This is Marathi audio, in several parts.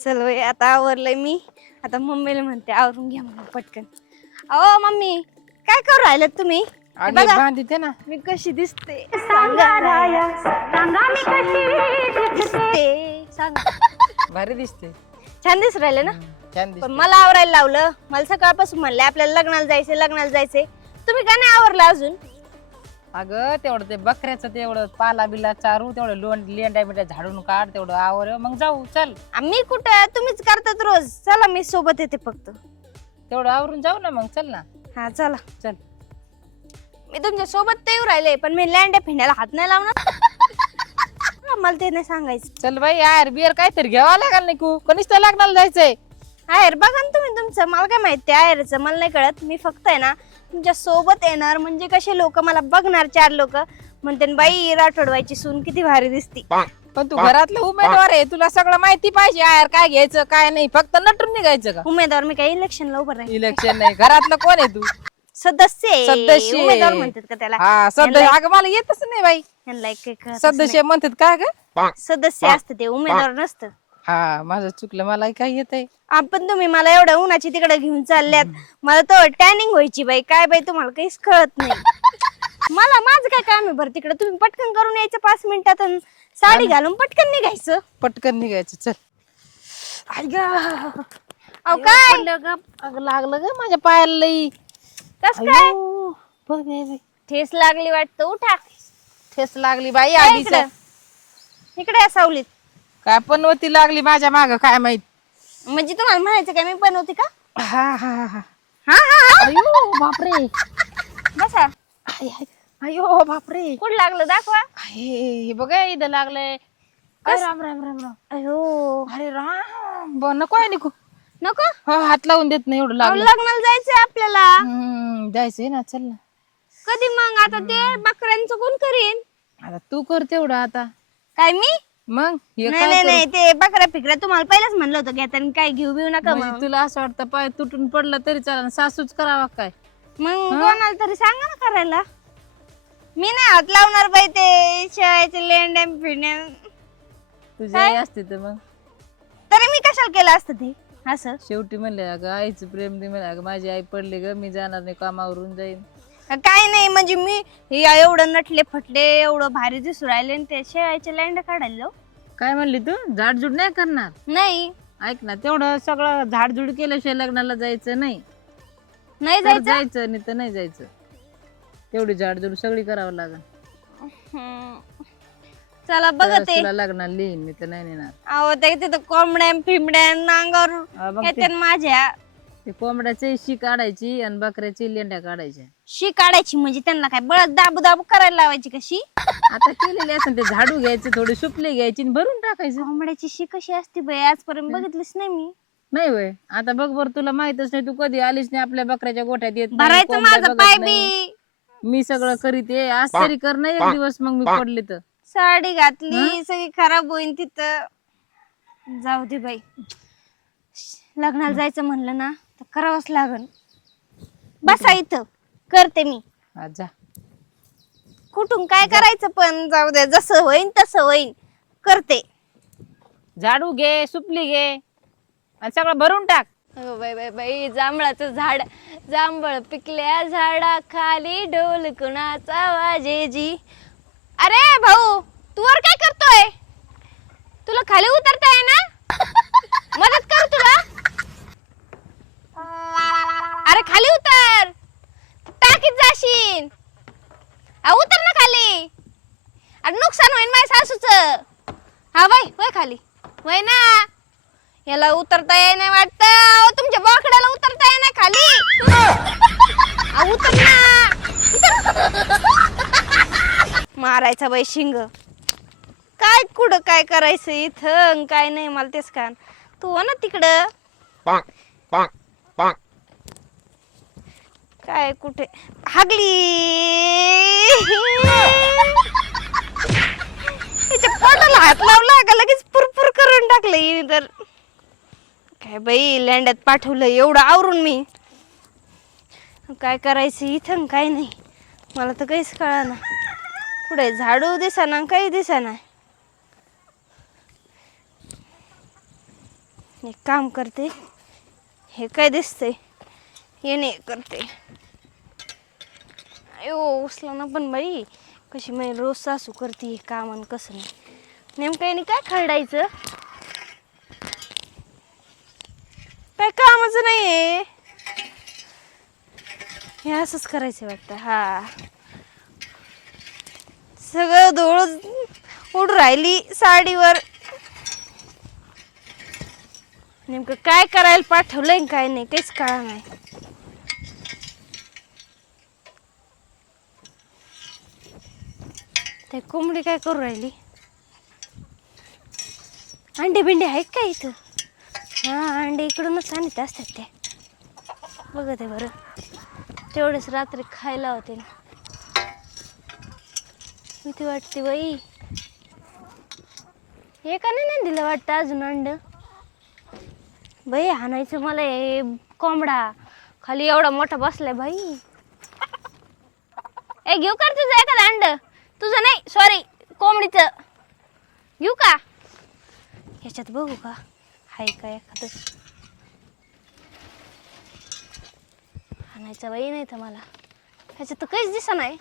चल बाई, आता आवरलंय मी. आता मम्मीला म्हणते आवरून घ्या म्हणून पटकन. अहो मम्मी, काय करू राहिलात तुम्ही? हे बघा बांधिते ना. मी कशी दिसते सांगा मी कशी दिसते सांगा. भारी दिसते. छान दिसू राहिले ना. छान पण दिसते. मला आवरायला लावलं. मला सकाळपासून म्हणले आपल्याला लग्नाला जायचंय. तुम्ही का नाही आवरला अजून? अगं तेवढं ते बकऱ्याचं तेवढं पाला बिला चारू तेवढं लेंड्या बिंड्या झाडून काढ तेवढं आवर मग जाऊ चल. मी कुठं, तुम्हीच करतात रोज. चला मी सोबत येते फक्त. तेवढं आवरून जाऊ ना मग चल ना. हा चला. चल. मी तुमच्या सोबत ते येऊ राहिले पण मी लँड्या फिंड्याला हात नाही लावणार. मला ते नाही सांगायचं. चल बाई यार बियर काहीतरी घ्यावा लागल नाही कोणीच तर लग्नाला जायचंय. आहेर बघा ना तुम्ही तुमचं. मला काय माहिती आहेरचं, मला नाही कळत. मी फक्त आहे ना तुमच्या सोबत येणार म्हणजे कसे लोक मला बघणार. 4 लोक म्हणते बाई राठोडवायची सून किती भारी दिसती. पण तू घरातलं उमेदवार आहे, तुला सगळं माहिती पाहिजे यार काय घ्यायचं काय नाही. फक्त नटून निघायचं का? उमेदवार मी काही इलेक्शनला उभं राहील. इलेक्शन नाही, घरातलं कोण आहे तू? सदस्य सदस्य. उमेदवार म्हणतात का त्याला? हा सदस्य. अगं मला येतच नाही बाई. ह्यांना एक काही कळतच सदस्य म्हणतात का ग? नाही. सदस्य असतं ते, उमेदवार नसतं. हा माझं चुकलं, मला काय येतंय. आपण तुम्ही मला एवढ्या उन्हाची तिकडे घेऊन चालल्यात. मला तर टॅनिंग व्हायची बाई. काय बाई तुम्हाला काहीच कळत नाही. मला माझं काय काम आहे बरं तिकडे. तुम्ही पटकन करून यायचं 5 मिनिटात आणि साडी घालून पटकन निघायचं. पटकन निघायचं चल. आई ग, अहो काय अगं लागलं ग माझ्या पायाला लई. कस काय अयो, बघ बाई, ठेस लागली वाटतं. उठा ठेस लागली बाई काय आधीच. इकडे या सावलीत. काय पनवती लागली माझ्या माग काय माहित. म्हणजे तुम्हाला म्हणायचं काय मी बनवते का? हा हा हा हा हा हा. अयो बापरे. बसा. अयो बापरे. कुठं लागलं दाखवा. हे बघा इथं लागलंय. कस? राम राम राम राम. अयो अरे राम नको आहे निकू. नको. हात लावून देत नाही एवढं अहो, लागलं. लग्नाला जायचंय आपल्याला. जायचंय ना चल ना. कधी मग? आता ते बकऱ्यांचं कोण करीन? आता तू कर तेवढं आता. काय मी? मग हे नाही काय नाही करू? नाही, ते बकऱ्या फिकऱ्या तुम्हाला पहिलेच म्हणलं होतं घेताना काय घेऊ बिऊ नका. म्हणजे मग तुला असं वाटतं पाय तुटून पडलं तरी चालेल, सासूच करावा काय? मग कोणाला तरी सांगा ना करायला. मी नाही हात लावणार बाई ते शेळ्याचे लेंड्या फिरण्या. तुझी आई असते तर मग. तरी मी कशाला केलं असतं ते असं? शेवटी म्हणले अगं आईचं प्रेम दे म्हणले. अगं माझी आई पडली ग, मी जाणार नाही कामावरून जाईन. काय नाही म्हणजे मी हे एवढं नटले फटले एवढं भारी दिसू राहिले आणि ते शेळ्याचे लेंड्या काढायला लावू? काय म्हणली तू? झाडझुड नाही करणार? नाही ऐक ना तेवढं सगळं झाडझुड केल्याशिवाय लग्नाला जायचं नाही. नाही तर जायचं. जायचं नाही तर नाही जायचं. तेवढी झाडझुड सगळी करावं लागेल. चला बघा तरच ते. तुला लग्नाला लिहीन, नाही तर नाही नेणार. अहो ते तिथं कोंबड्या फिंबड्या नांगावर हा, मग येते माझ्या. ते कोंबड्याची शी काढायची आणि बकऱ्याची लेंड्या काढायच्या. शी काढायची म्हणजे त्यांना काय बळद दाबू दाबू करायला लावायची कशी? आता केलेली असं ते झाडू घ्यायचं, थोडी सुपली घ्यायची आणि भरून टाकायचं. कोंबड्याची शी कशी असते बाई? आजपर्यंत बघितलीच नाही मी. नाही होय आता बघ बर, तुला माहितच नाही, तू कधी आलीच नाही आपल्या बकऱ्याच्या गोठ्यात येत नाही, भरायचं कोंबड्या माझं बघत पाय नाही. बी. मी सगळं करीत आहे. आज तरी कर ना एक दिवस, मग मी पडले तर. साडी घातली सगळी खराब होईन तिथं. जाऊ दे बाई, लग्नाला जायचं म्हणलं ना तर करावंच लागन. बसा इथं, करते मी. हा, जा. कुठून काय करायचं पण जाऊ दे, जसं होईन तसं होईन. करते. झाडू घे, सुपली घे आणि सगळं भरून टाक. अगं बाई बाई बाई, जांभळाचं झाड. जांभळ पिकल्या झाडा खाली ढोल कुणाचा वाजेजी. अरे भाऊ, तू वर काय करतोय? तुला खाली उतरता आहे ना? मदत कर तुला. अरे खाली उतर, टाकीत जाशील. उतर ना खाली. अरे नुकसान होईन माझ्या सासूचं. हा बाई वय खाली, वय ना. याला उतरता येई नाही वाटतं. तुमच्या बोकड्याला उतरता येई नाही खाली. उतर ना. मारायचा बाई शिंग. काय कुठं काय करायचं इथं काय नाही मला तेच का. तू हो ना तिकडं. काय कुठे हागली. तिच्या पोटाला हात लावला का लगेच पुरपुर करून टाकलं हिने तर. काय बाई लँड्यात पाठवलं एवढं आवरून मी. काय करायचं इथं काय नाही मला तर काहीच कळना. पुढे झाडू दिसाना काही दिसाना. एक काम करते, हे काय दिसतंय येणे करते. अयो उचला ना पण बाई, कशी मी रोज सासू करते हे काम आणि कसं नाही. नेमकं याने काय खरडायचं, काय कामच नाहीये. हे असंच करायचं वाटतं. हा सगळं धूळ उडून राहिली साडीवर. नेमकं काय करायला पाठवलंय काय नाही काहीच कळा नाही. ते कोंबडी काय करू राहिली. अंडे बिंडे आहेत का इथं. हा अंडे इकडूनच आणत असतात ते. बघा ते बरं, तेवढेच रात्री खायला होते ना. भीती वाटते बाई. एकाने नाही दिलं वाटतं अजून अंड. बाई हाणायचं मला हे कोंबडा खाली एवढा मोठा बसलाय बाई. ए घेऊ का तुझं एखादं अंड. तुझं नाही सॉरी कोंबडीचं घेऊ का. ह्याच्यात बघू का हाय का एखादं. हाणायचं बाई नाही तर मला ह्याच्यात तर काहीच दिसत नाही.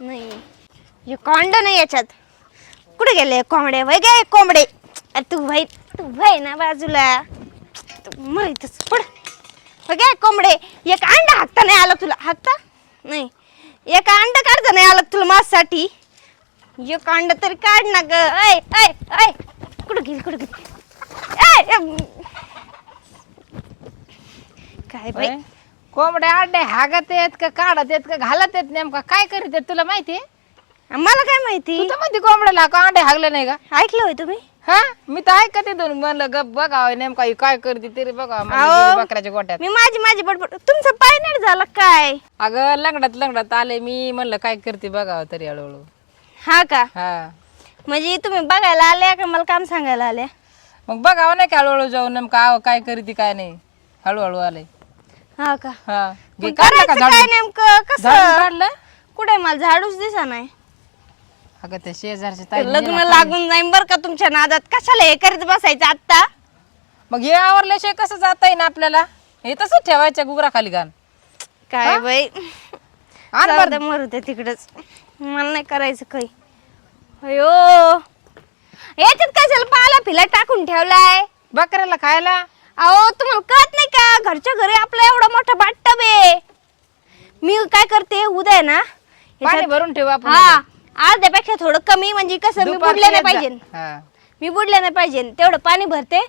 नाही हे अंड नाही याच्यात. कुठे गेले कोंबडे. वय गे कोंबडे. तू भाई ना बाजूला माहितच पड. गे कोंबडे एक अंडा हाकता नाही आला तुला. हाकता नाही. एक अंडा काढता नाही आला तुला माझ्यासाठी. एक अंडा तरी काढ ना ग. ऐ ऐ ऐ कुठं गेली कुठं गेली. काय बाई कोंबड्या अंडे हागत आहेत का काढत आहेत का घालत आहेत, नेमका काय करीत आहेत तुला माहितीये. मला काय माहिती. तू तर म्हणते कोंबड्याला का अंडे हागले नाही का. ऐकलं होय तुम्ही. हा मी तर ऐकते दोन म्हणलं गप बघावं नेमका ही काय करते तरी बघावं अहो, बकऱ्याच्या गोट्यात. मी माझी बडबड. तुमचं पाय नाही झाला काय. अगं लंगडात आले मी म्हणलं काय करते बघावं तरी हळूहळू. हा का हा म्हणजे तुम्ही बघायला आल्या का मला काम सांगायला आल्या. मग बघावं नाही का हळूहळू जाऊन नेमका आव काय करते काय नाही. हळूहळू आले. हा का हा पण करायचं काय नेमकं कसं. काढलं कुठे मला झाडूच दिसा नाही. अगं ते शेजारचे ताई लग्न लागून जाईन बर का तुमच्या नादात. कशाला हे करीत बसायचं आता. मग हे आवरल्याशिवाय कसं जाता येईन आपल्याला. हे तसंच ठेवायचं गुगरा खाली घाण. काय बाई आण बरं. जाऊ दे, मरू दे तिकडच. मला नाही करायचं काही. अयो याच्यात कशाला पाला फिला टाकून ठेवलाय बकऱ्याला खायला. अहो तुम्हाला कळत नाही का घरच्या घरी आपला एवढा मोठा बाटटब आहे. मी काय करते उद्या आहे ना पाणी भरून ठेवू आपण. हा अर्ध्यापेक्षा थोडं कमी म्हणजे कसं मी दुपारची बुडले नाही एकदा. पाहिजे. हा. मी बुडले नाही पाहिजे तेवढं पाणी भरते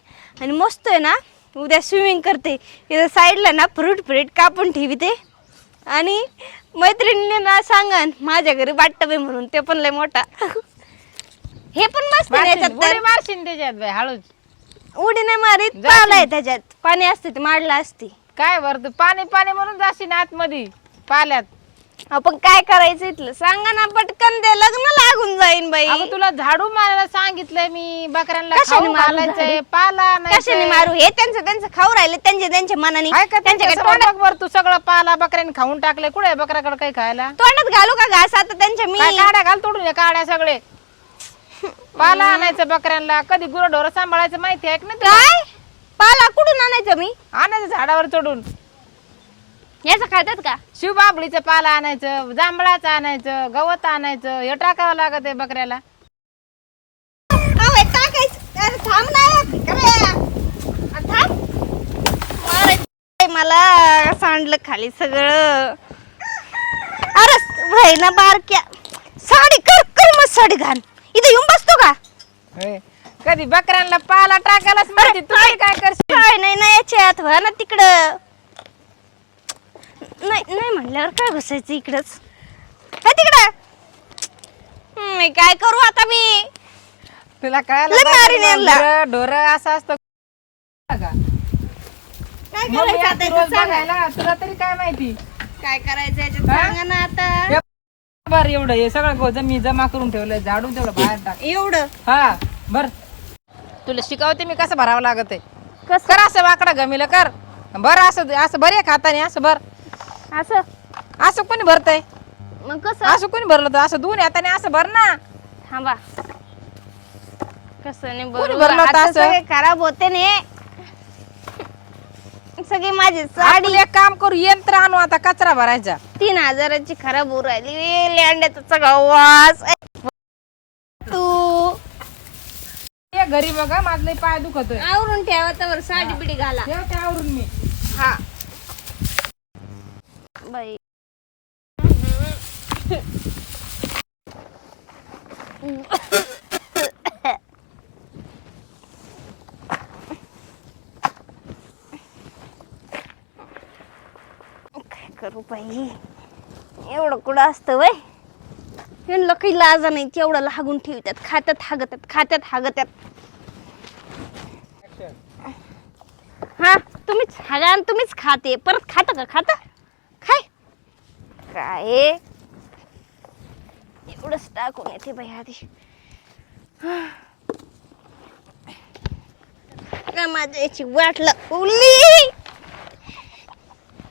आणि मस्त आहे ना उद्या स्विमिंग करते. इथं साईडला ना फ्रूट कापून ठेवते आणि मैत्रिणीने ना सांगन माझ्या घरी बाटटब आहे म्हणून. ते पण लय मोठा. हे पण मस्त आहे मारशील, याच्यात तर. उडी मारशील त्याच्यात बाई हळूच. उडी नाही मारीत. पाला आहे त्याच्यात पाणी असते ते माडला असते. काय भरत पाणी पाणी म्हणून जाशील आतमध्ये पाल्यात. आपण काय करायचं इथलं सांगा ना पटकन. ते लग्न लागून जाईन बाई. अगं तुला झाडू मारायला सांगितलंय मी. बकऱ्यांना कशाने खाऊ मारू घालायचंय झाडू? पाला कशाने नाही मारू. हे त्यांचं खाऊ राहिले त्यांच्या मनाने. बघ तू सगळं पाला बकऱ्याने खाऊन टाकले. कुठे बकऱ्याकडे काही खायला. तोंडात घालू का घास आता त्यांच्या मी. काय काड्या घाल तोडून हे काड्या सगळे. पाला आणायचं बकऱ्यांना. कधी गुरढोर सांभाळायचं माहिती आहे ना तुला? काय पाला कुठून आणायचं मी. आणायचं झाडावर चढून. याचं खातात का. शिवबाबळीचं पाला आणायचं, जांभळाचं आणायचं, गवत आणायचं. हे टाकावं लागत आहे बकऱ्याला. अहो, टाकायचं. अरे थांब ना. थांब. मला सांडलं खाली सगळं. अरे भाई ना बारक्या साडी कर मग साडी घाण. इथे येऊन बसतो का. होय. कधी बकऱ्यांना पाला टाकायलाच माहिती. तू काय करशील. काय नाही ना याच्यात व्हा ना तिकडं. नाही म्हणल्यावर काय बसायचं इकडच. तिकडं मी काय करू आता. मी तुला ढोर असं असतं का. काय मग मी करायचं आता आता रोज बघायला. तुला तरी काय माहिती. काय करायचं याच्यात हा? सांगा ना आता. बर एवढं हे सगळं मी जमा करून ठेवलंय. झाडून तेवढं बाहेर टाक. एवढं हा बर तुला शिकवते मी कसं भरावं लागत आहे. कसं कर असं वाकडा गमीला कर. बरं असं बरे खाताने असं भर. असं असं कोणी भरतय. मग कसं असं कोणी भरलं तर असं दोन हाताने असं भर ना. थांबा. कसं नाही कोणी बरोबर भरलं होतं आता असं? सगळे खराब होते ने सगळी माझी साडी आपण एक काम करू, यंत्र आणू आता कचरा भरायचा. 3,000ची खराब होऊ राहिली लेंड्याचा सगळा वास तू ये घरी बघा, माझं लय पाय दुखतोय. आवरून ठेवा तर साडी बिडी घाला ठेव ते आवरून मी. हा बाई काय करू बाई एवढं कुठं असतं वय यांना काही लाजा नाही तेवढं लागून ठेवतात खात्यात हागत्यात हा तुम्हीच हागा आणि तुम्हीच खाते परत खाता खाय काय एवढंच टाकून येते बाई आधी काय माझ्या याची वाट लागली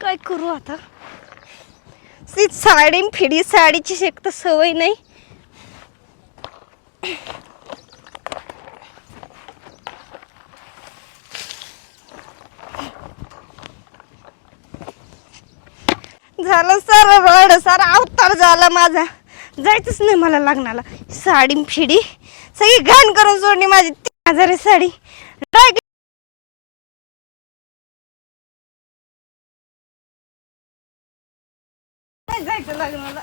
काय करू आता साडी फिडी साडीची शेक सवय नाही झालं सारा अवतार झाला माझा जायचंच नाही मला लग्नाला साडी फिडी सगळी घाण करून सोडली माझी 3,000 साडी जायचं लग्नाला